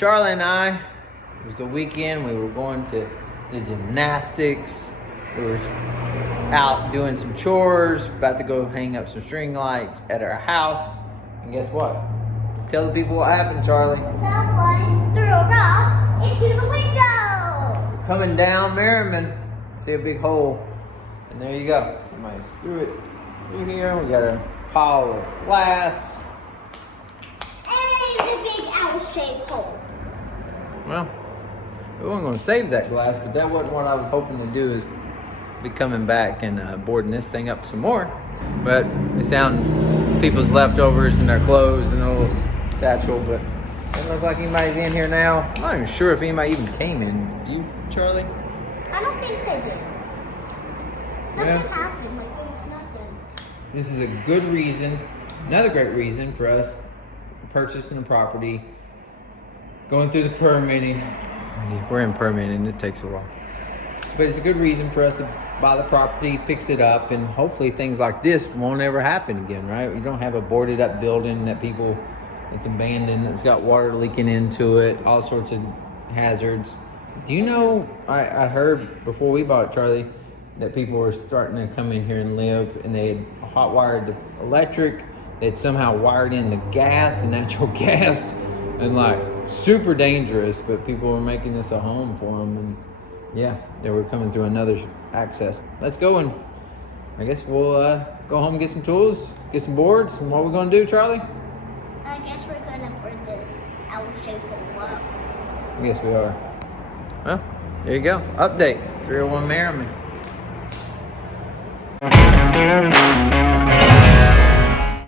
Charlie and I, it was the weekend. We were going to the gymnastics. We were out doing some chores, about to go hang up some string lights at our house. And guess what? Tell the people what happened, Charlie. Someone threw a rock into the window. Coming down Merriman, see a big hole. And there you go. Somebody's threw it through here. We got a pile of glass. And a big L-shaped hole. Well, we weren't going to save that glass, but that wasn't what I was hoping to do, is be coming back and boarding this thing up some more. But we found people's leftovers and their clothes and a little satchel, but it doesn't look like anybody's in here now. I'm not even sure if anybody even came in. Do you, Charlie? I don't think they did. Nothing Yeah. happened, like it was nothing. This is a good reason, another great reason for us purchasing a property, going through the permitting. We're in permitting, it takes a while. But it's a good reason for us to buy the property, fix it up, and hopefully things like this won't ever happen again, right? You don't have a boarded up building that it's abandoned, it's got water leaking into it, all sorts of hazards. Do you know, I heard before we bought it, Charlie, that people were starting to come in here and live, and they had hot wired the electric, they'd somehow wired in the gas, the natural gas, and like super dangerous, but people were making this a home for them, and yeah, they were coming through another access. Let's go, and I guess we'll go home and get some tools, get some boards. And what are we gonna do, Charlie? I guess we're gonna board this L-shaped hole up. I guess we are. Well, there you go. Update 301 Merriman.